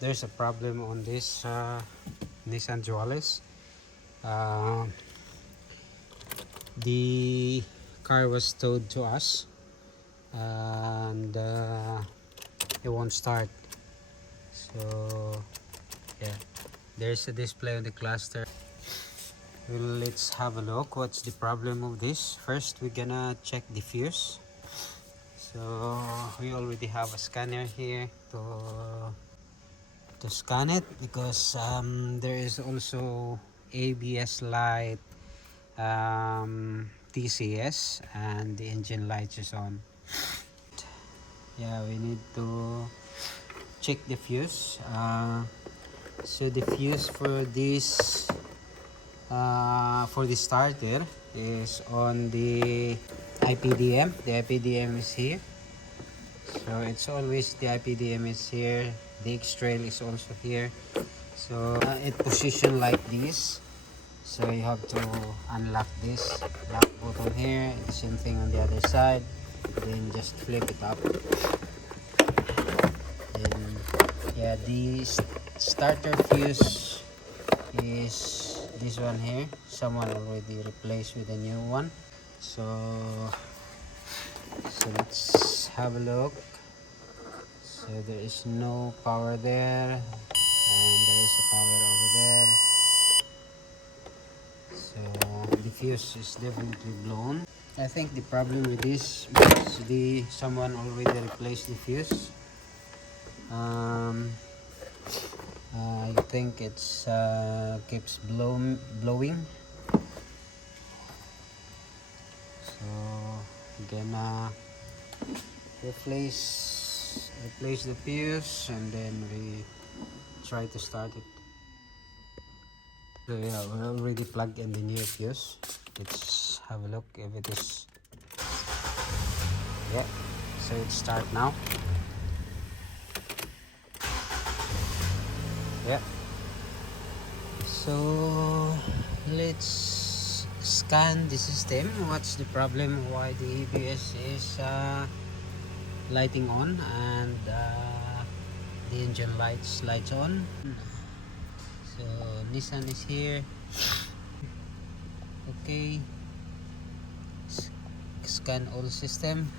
There's a problem on this Nissan Dualis. The car was towed to us, and it won't start. So yeah, there's a display on the cluster. Well, let's have a look what's the problem of this. First, we're gonna check the fuse. So we already have a scanner here to scan it, because there is also ABS light, TCS, and the engine light is on. Yeah, we need to check the fuse. So the fuse for this starter is on the IPDM. The IPDM is here, so it's always the IPDM is here. The X-trail is also here. So it positioned like this, so you have to unlock this lock button here. The same thing on the other side, then just flip it up. Then yeah, the starter fuse is this one here. Someone already replaced with a new one. So let's have a look. So there is no power there, and there is a power over there. So the fuse is definitely blown. I think the problem with this is someone already replaced the fuse. I think it's keeps blowing. So gonna replace the fuse, and then we try to start it. So yeah, we already plugged in the new fuse. Let's have a look if it is. Yeah, so it start now. Yeah, so let's scan the system. What's the problem? Why the ABS is lighting on, and the engine lights on. So Nissan is here. Okay, scan all system.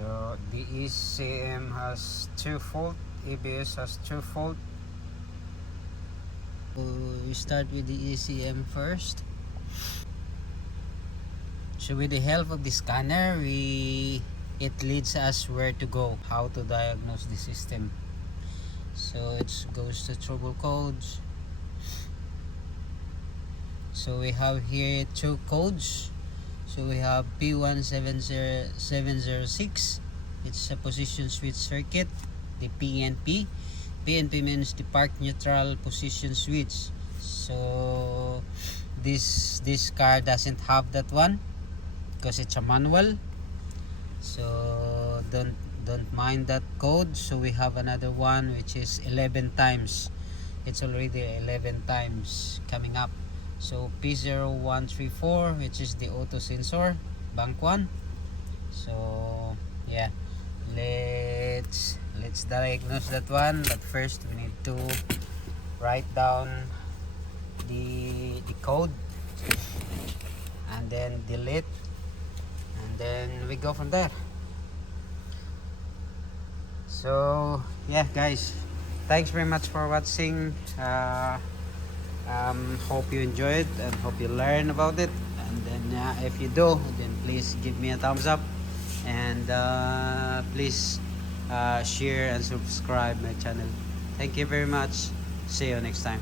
So the ECM has 2 fault, ABS has 2 fault. So we start with the ECM first. So with the help of the scanner, it leads us where to go, how to diagnose the system. So it goes to trouble codes. So we have here 2 codes. So we have P17706, it's a position switch circuit. The PNP means the park neutral position switch. So this car doesn't have that one because it's a manual. So don't mind that code. So we have another one which is 11 times. It's already 11 times coming up. So P0134, which is the auto sensor, bank 1. So yeah, let's diagnose that one. But first we need to write down the code, and then delete, and then we go from there. So yeah guys, thanks very much for watching. Hope you enjoyed and hope you learn about it, and then if you do, then please give me a thumbs up, and please share and subscribe my channel. Thank you very much. See you next time.